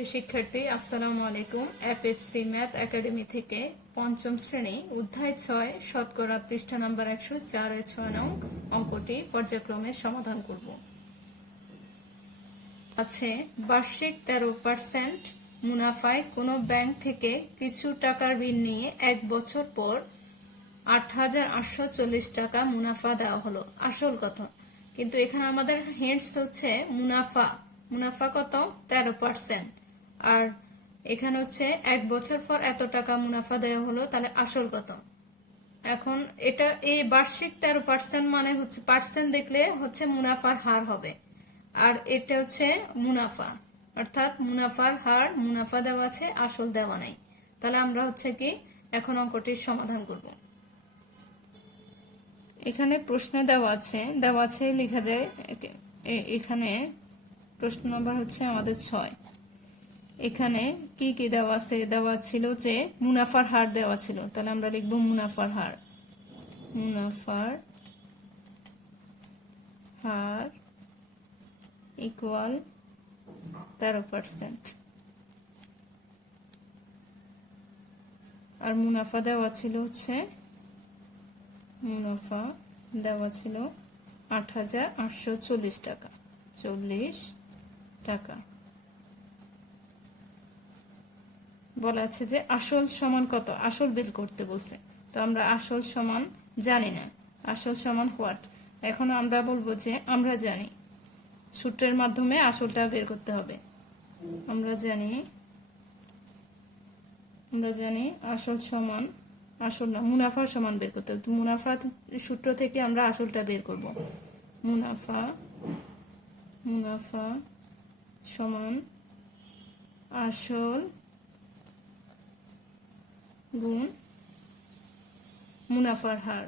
প্রিয় শিক্ষার্থী, আসসালামু আলাইকুম। এফএফসি ম্যাথ একাডেমি থেকে পঞ্চম শ্রেণী অধ্যায় ৬ শতকরা পৃষ্ঠা নাম্বার ১০৪ এর ৬ নং অঙ্কটি পর্যায়ক্রমে সমাধান করব। আছে বার্ষিক 13% মুনাফায় কোনো ব্যাংক থেকে কিছু টাকার ঋণ নিয়ে ১ বছর পর ৮,৮৪০ টাকা মুনাফা দেওয়া হলো। আসল কত? কিন্তু এখানে আমাদের হিন্টস হচ্ছে মুনাফা কত? 13%। আর এখানে হচ্ছে ১ বছর পর এত টাকা মুনাফা দেওয়া হলো, তাহলে আসল কত? এখন এটা এই বার্ষিক 13% মানে হচ্ছে পার্সেন্ট দেখলে হচ্ছে মুনাফার হার হবে, আর এটা হচ্ছে মুনাফা, অর্থাৎ মুনাফার হার, মুনাফা দেওয়া আছে, আসল দেওয়া নাই। তাহলে আমরা হচ্ছে কি এখন অঙ্কটির সমাধান করব। এখানে প্রশ্ন দেওয়া আছে লেখা যায়, এখানে প্রশ্ন নম্বর হচ্ছে আমাদের ৬। এখানে কি কি দেওয়া আছে? দেওয়া ছিল যে মুনাফার হার দেওয়া ছিল, তাহলে আমরা লিখবো মুনাফার হার ইকুয়াল 13%। আর মুনাফা দেওয়া ছিল হচ্ছে ৮,৮৪০ টাকা, 40 টাকা। বলা আছে যে আসল সমান কত? আসল বের করতে বলছে, তো আমরা আসল সমান জানি না। আসল সমান হোয়াট? এখন আমরা বলবো যে আমরা জানি, সূত্রের মাধ্যমে আসলটা বের করতে হবে। আমরা জানি আসল সমান, আসল না, মুনাফার সমান বের করতে হবে। মুনাফা সূত্র থেকে আমরা আসলটা বের করব। মুনাফা সমান আসল গুণ মুনাফার হার।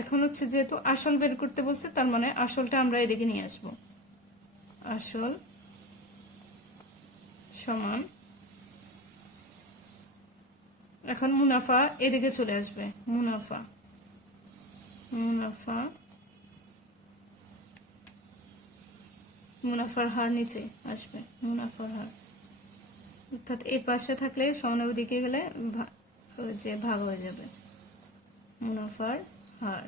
এখন হচ্ছে যেহেতু আসল বের করতে বলছে, তার মানে আসলটা আমরা এদিকে নিয়ে আসবো। আসল সমান, এখন মুনাফা এদিকে চলে আসবে। মুনাফার হার নিচে আসবে। মুনাফার হার অর্থাৎ এই পাশে থাকলে সমানের দিকে গেলে যে ভাগ হয়ে যাবে। মুনাফার হার।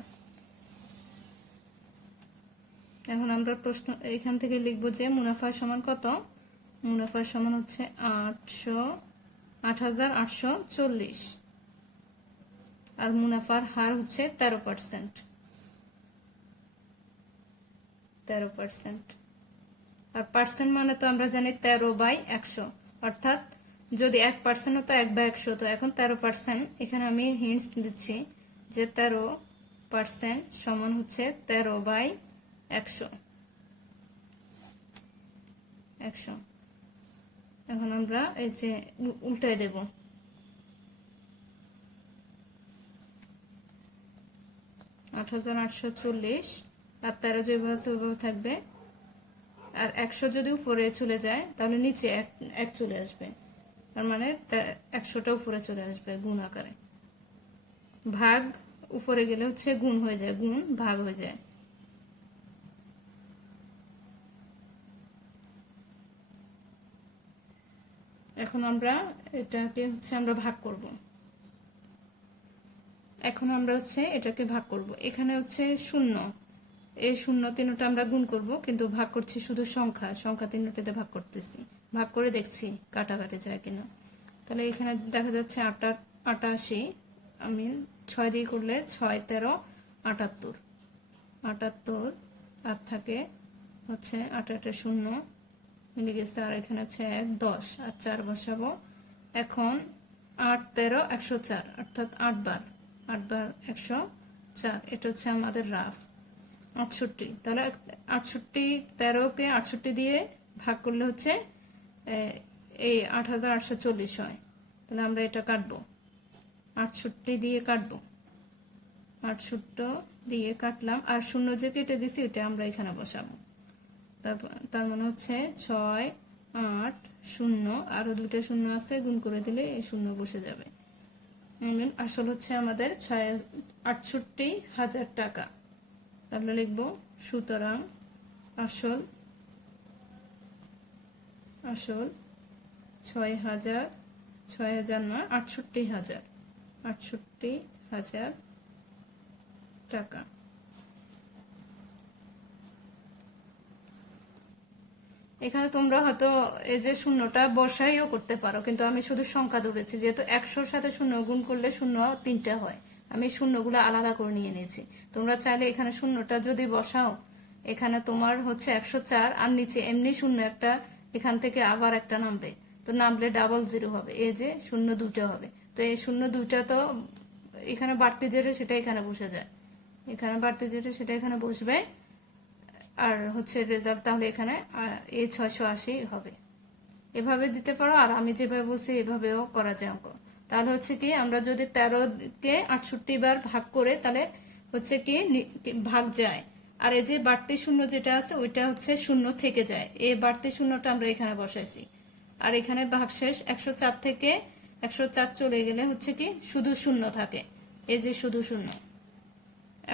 এখন আমরা প্রশ্ন এখান থেকে লিখবো যে মুনাফার সমান কত? মুনাফার সমান হচ্ছে ৮,৮৪০, আর মুনাফার হার হচ্ছে 13%। আর পার্সেন্ট মানে তো আমরা জানি 13/100, অর্থাৎ যদি 1% হতো 1/100 হতো। এখন 13%, এখানে আমি হিন্টস দিচ্ছি যে 13% সমান হচ্ছে 13/100। এখন আমরা এই যে উল্টায় দেব। ৮,৮৪০ আর 13 যেভাবে আছে ওইভাবে থাকবে, আর 100 যদি উপরে চলে যায় তাহলে নিচে এক চলে আসবে, তার মানে 100টা উপরে চলে আসবে গুণ আকারে। ভাগ উপরে গেলে হচ্ছে গুণ হয়ে যায়, গুণ ভাগ হয়ে যায়। এখন আমরা এটাকে হচ্ছে আমরা ভাগ করব। এটাকে ভাগ করব। এখানে হচ্ছে 0, এই 0 তিনটা আমরা গুণ করব, কিন্তু ভাগ করছি শুধু সংখ্যা তিনটাতে ভাগ করতেছি। ভাগ করে দেখছি কাটাকাটি যায় কিনা। তাহলে এখানে দেখা যাচ্ছে 88, আমি 6 দিয়ে করলে 6 13 78, আর থাকে হচ্ছে 8 8 0 মিলে গেছে, আর এখানে হচ্ছে 1 10 আর 4 বসাবো। এখন 8 13 104, অর্থাৎ 8 বার 104। এটা হচ্ছে আমাদের রাফ 68। তাহলে 68, 13কে 68 দিয়ে ভাগ করলে হচ্ছে এই ৮,৮৪০ হয়। তাহলে আমরা এটা কাটবো, 68 দিয়ে কাটবো, 68 দিয়ে কাটলাম, আর 0 যে কেটে দিছি এটা আমরা এখানে বসাবো। তার মানে হচ্ছে 6 8 0, আরো দুইটা 0 আছে, গুণ করে দিলে এই 0 বসে যাবে। আসল হচ্ছে আমাদের 68,000 টাকা। তাহলে লিখবো সুতরাং আসল আসল 6,000, 6,000 নয় 68,000, 68,000 টাকা। এখানে তোমরা হয়তো এই যে শূন্যটা বসাইও করতে পারো, কিন্তু আমি শুধু সংখ্যা ধরেছি, যেহেতু 100-র সাথে শূন্য গুণ করলে শূন্য 3টা হয়, আমি শূন্যগুলো আলাদা করে নিয়ে নিয়েছি। তোমরা চাইলে এখানে শূন্যটা যদি বসাও, এখানে তোমার হচ্ছে 104 আর নিচে এমনি শূন্য একটা, এখান থেকে আবার একটা নামবে, তো নামলে ডাবল 0 হবে, এই যে শূন্য 2টা হবে। তো এই শূন্য 2টা তো এখানে বাড়তি যেটা সেটা এখানে বসে যায়, এখানে বাড়তি যেটা সেটা এখানে বসবে, আর হচ্ছে রেজাল্ট তাহলে এখানে এই 680 হবে। এভাবে দিতে পারো, আর আমি যেভাবে বলছি এভাবেও করা যায় অঙ্ক। তাহলে হচ্ছে কি আমরা যদি 13-কে 68 বার ভাগ করে, তাহলে হচ্ছে কি ভাগ যায়, আর এই যে বাড়তি শূন্য যেটা আছে ওইটা হচ্ছে শূন্য থেকে যায়, এই বাড়তি শূন্যটা আমরা এখানে বসাইছি। আর এখানে ভাগশেষ 104 থেকে 104 চলে গেলে হচ্ছে কি শুধু শূন্য থাকে, এই যে শুধু শূন্য।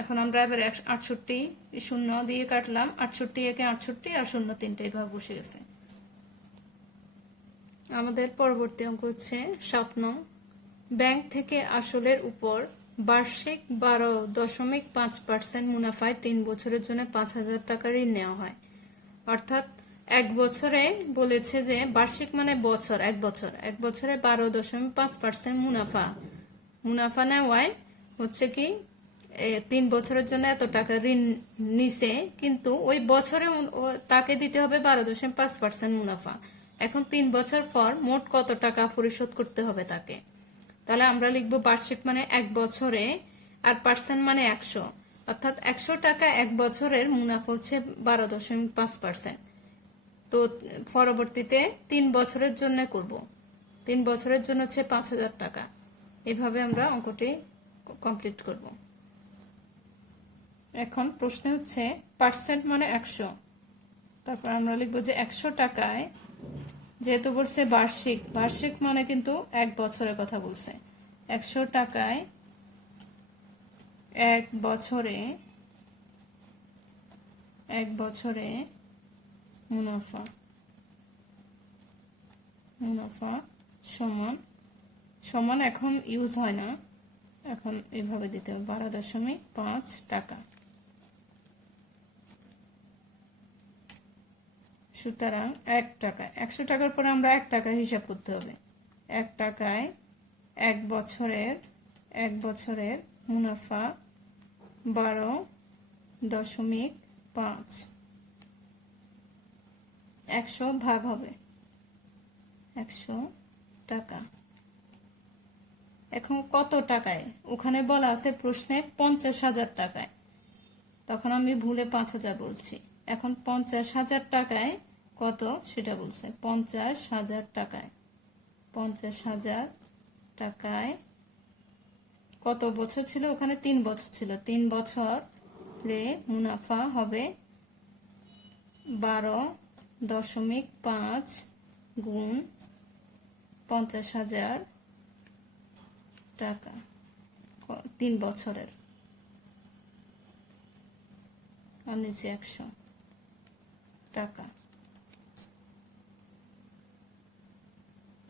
এখন আমরা এবার 68 শূন্য দিয়ে কাটলাম, 68 একে 68 আর শূন্য 3টা এভাবে বসে গেছে। আমাদের পরবর্তী অঙ্ক হচ্ছে 7 নং। ব্যাংক থেকে আসলের উপর বার্ষিক 12.5% মুনাফায় 3 বছরের জন্য 5,000 টাকা ঋণ নেওয়া হয়। অর্থাৎ এক বছরে বলেছে যে বার্ষিক মানে বছর, এক বছরে 12.5% মুনাফা নেওয়ায় হচ্ছে কি 3 বছরের জন্য এত টাকা ঋণ নিছে, কিন্তু ওই বছরে তাকে দিতে হবে 12.5% মুনাফা। এখন 3 বছর পর মোট কত টাকা পরিশোধ করতে হবে তাকে। তাহলে আমরা লিখবো বার্ষিক মানে এক বছরে, আর পার্সেন্ট মানে 100, অর্থাৎ 100 টাকা এক বছরের মুনাফা হচ্ছে 12.5%। তো পরবর্তীতে 3 বছরের জন্য করব, 3 বছরের জন্য হচ্ছে 5,000 টাকা। এভাবে আমরা অঙ্কটি কমপ্লিট করব। এখন প্রশ্ন হচ্ছে পার্সেন্ট মানে 100, তারপর আমরা লিখবো যে 100 টাকায়, যেহেতু বলছে বার্ষিক মানে কিন্তু এক বছরের কথা বলছে, 100 টাকায় এক বছরে মুনাফা সমান এখন ইউজ হয় না, এখন এভাবে দিতে হবে 12.5 টাকা। সুতরাং 1 টাকা, 100 টাকার পরে আমরা 1 টাকা হিসাব করতে হবে। 1 টাকায় এক বছরের মুনাফা 12.5, 100 ভাগ হবে 100 টাকা। এখন কত টাকায়, ওখানে বলা আছে প্রশ্নে 50,000 টাকায়, তখন আমি ভুলে 5,000 বলছি। এখন 50,000 টাকায় কত সেটা বলছে, 50,000 টাকায়, 50,000 টাকায় কত বছর ছিল, ওখানে 3 বছর ছিল, 3 বছরে মুনাফা হবে 12.5 গুণ 50,000 টাকা, 3 বছরের, আর নিচে 100 টাকা।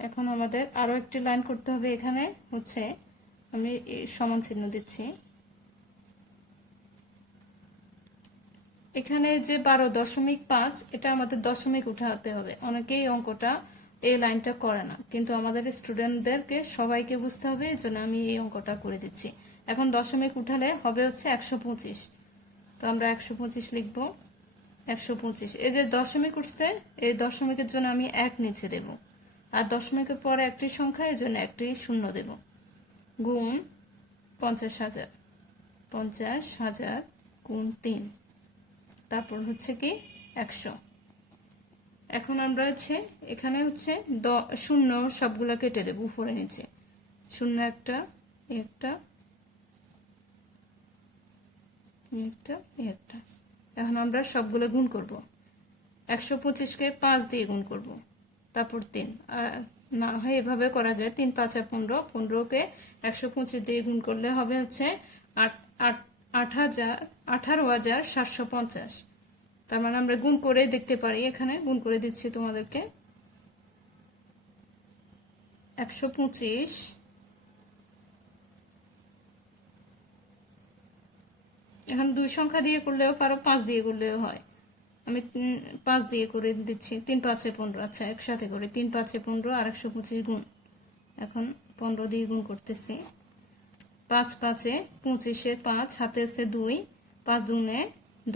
এখন আমাদের আরো একটি লাইন করতে হবে, এখানে হচ্ছে আমি সমান চিহ্ন দিচ্ছি, এখানে যে 12.5 এটা আমাদের দশমিক উঠাতে হবে। অনেকেই অঙ্কটা এই লাইনটা করে না, কিন্তু আমাদের স্টুডেন্টদেরকে সবাইকে বুঝতে হবে, এই জন্য আমি এই অঙ্কটা করে দিচ্ছি। এখন দশমিক উঠালে হবে হচ্ছে 125, তো আমরা 125 লিখবো। 125 এই যে দশমিক উঠছে, এই দশমিকের জন্য আমি 1 নিচে দেব, আর দশমিকের পরে একটি সংখ্যা, এই জন্য একটি শূন্য দেব, গুণ 50,000, 50,000 গুণ 3, তারপর হচ্ছে কি 100। এখন আমরা হচ্ছে এখানে হচ্ছে শূন্য সবগুলা কেটে দেব উপরে নিচে, শূন্য একটা, একটা, একটা। এখন আমরা সবগুলো গুণ করব, 125কে 5 দিয়ে গুণ করব, তারপর 3, না হয় এভাবে করা যায়, 3 5 15, 15কে 125 দিয়ে গুণ করলে হবে হচ্ছে 18,750। তার মানে আমরা গুণ করে দেখতে পারি, এখানে গুণ করে দিচ্ছি তোমাদেরকে। 125 এখন 2 সংখ্যা দিয়ে করলেও পারো, 5 দিয়ে করলেও হয়। আমি 5 দিয়ে করে দিচ্ছি। 3 5 15। আচ্ছা, একসাথে করে 3 5 15 আর 125 গুণ। এখন 15 দিয়ে গুণ করতেছি। 5 5 25 5, হাতে আছে 2, 5 2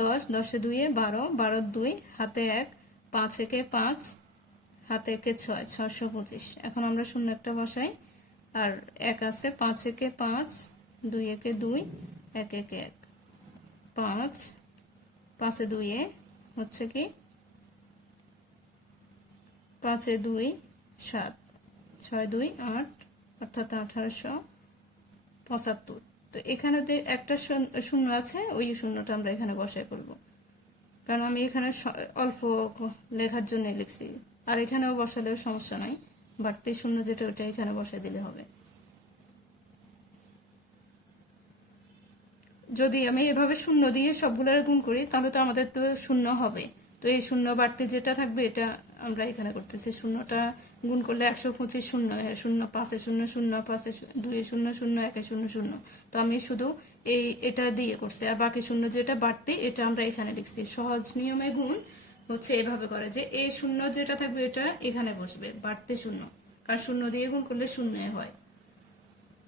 10, 10 2 12, 12 2, হাতে 1, 5 1 5, হাতে 1 6, 625। এখন আমরা শূন্য একটা বসাই, আর 1 আছে, 5 1 5, 2 1 2, 1 1 1, 5 5 2 হচ্ছে কি 5 2 7, 6 2 8, অর্থাৎ 1875। তো এখানে একটা শূন্য আছে, ওই শূন্যটা আমরা এখানে বসাই করব, কারণ আমি এখানে অল্প লেখার জন্য লিখছি। আর এখানেও বসালেও সমস্যা নাই, বাড়তি শূন্য যেটা ওটা এখানে বসাই দিলে হবে। যদি আমি এভাবে শূন্য দিয়ে সবগুলোর গুণ করি তাহলে তো আমাদের তো শূন্য হবে। তো এই শূন্য বাড়তি যেটা থাকবে এটা আমরা এখানে করতেছি। শূন্যটা গুণ করলে 125 শূন্য, 0 5 0 0 5 2 0 0 1 0 0। তো আমি শুধু এটা দিয়ে করছি, আর বাকি শূন্য যেটা বাড়তি এটা আমরা এখানে লিখছি। সহজ নিয়মে গুণ হচ্ছে এভাবে করে যে এই শূন্য যেটা থাকবে এটা এখানে বসবে, বাড়তি শূন্য, কারণ শূন্য দিয়ে গুণ করলে শূন্য হয়।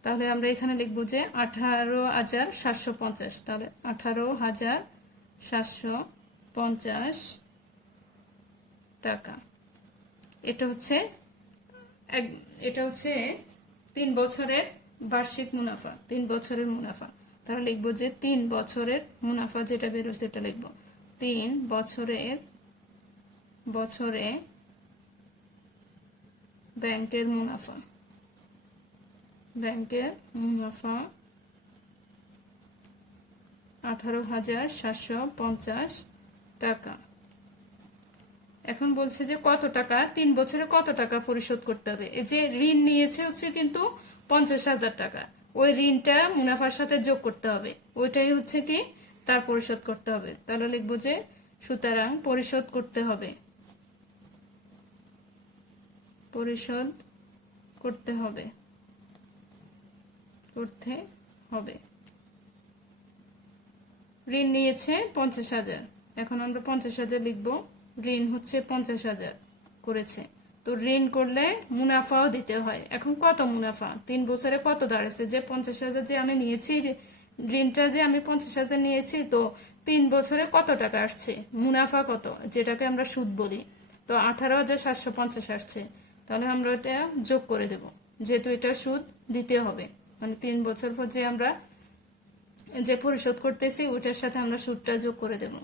তাহলে আমরা এখানে লিখবো যে 18,750। তাহলে 18,750 টাকা। এটা হচ্ছে 3 বছরের বার্ষিক মুনাফা, 3 বছরের মুনাফা। তাহলে লিখবো যে 3 বছরের মুনাফা যেটা বেরোচ্ছে এটা লিখবো 3 বছরে ব্যাংকের মুনাফা। 18,750 টাকা। এখন বলছে যে কত টাকা, 3 বছরে কত টাকা পরিশোধ করতে হবে। এই যে ঋণ নিয়েছে হচ্ছে কিন্তু 50,000 টাকা, ওই ঋণটা মুনাফার সাথে যোগ করতে হবে, ওইটাই হচ্ছে কি তার পরিশোধ করতে হবে। তাহলে লিখবো যে সুতরাং পরিশোধ করতে হবে, ঋণ নিয়েছে 50,000। এখন আমরা 50,000 লিখবো, ঋণ হচ্ছে 50,000 করেছে। তো ঋণ করলে মুনাফাও দিতে হয়। এখন কত মুনাফা 3 বছরে কত দাঁড়াচ্ছে, যে 50,000 যে আমি নিয়েছি, ঋণটা যে আমি 50,000 নিয়েছি, তো 3 বছরে কত টাকা আসছে, মুনাফা কত, যেটাকে আমরা সুদ বলি। তো 18,750 আসছে। তাহলে আমরা এটা যোগ করে দেব, যেহেতু এটা সুদ দিতে হবে, মানে 3 বছর পর যে আমরা যে পরিশোধ করতেছি ওটার সাথে আমরা সুদটা যোগ করে দেব।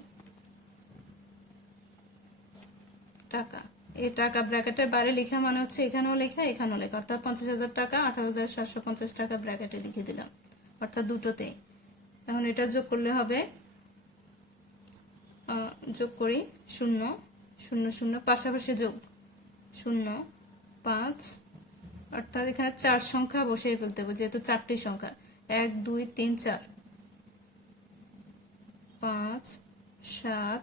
টাকা, এই টাকা ব্র্যাকেটের বাইরে লেখা মানে হচ্ছে এখানেও লেখা এখানেও লেখা, অর্থাৎ 50,000 টাকা 18,750 টাকা ব্র্যাকেটে লিখে দিলাম, অর্থাৎ দুটোতে। এখন এটা যোগ করলে হবে, যোগ করি 0 0 0, পাশাপাশি যোগ 0 5, অর্থাৎ এখানে 4 সংখ্যা বসিয়ে ফেলতে হবে, যেহেতু 4টি সংখ্যা, 1 2 3 4, 5 7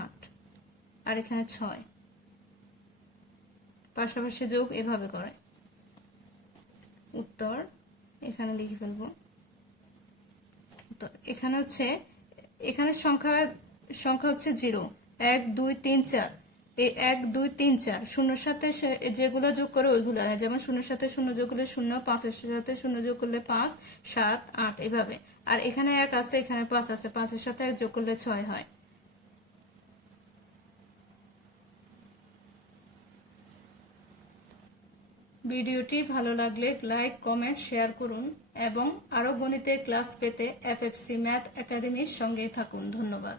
8, আর এখানে 6, পাশাপাশি যোগ এভাবে করে। উত্তর এখানে লিখে ফেলবো। উত্তর এখানে হচ্ছে, এখানে সংখ্যা হচ্ছে 0 1 2 3 4। এই 1 2 3 4 শূন্যের সাথে যেগুলো যোগ করে ওইগুলো হয়, যেমন 0 সাথে 0 যোগ করলে 0, 5 এর সাথে 0 যোগ করলে 5 7 8 এভাবে। আর এখানে 1 আছে, এখানে 5 আছে, 5 এর সাথে 1 যোগ করলে 6 হয়। ভিডিওটি ভালো লাগলে লাইক কমেন্ট শেয়ার করুন এবং আরো গণিতের ক্লাস পেতে এফএফসি ম্যাথ একাডেমির সঙ্গে থাকুন। ধন্যবাদ।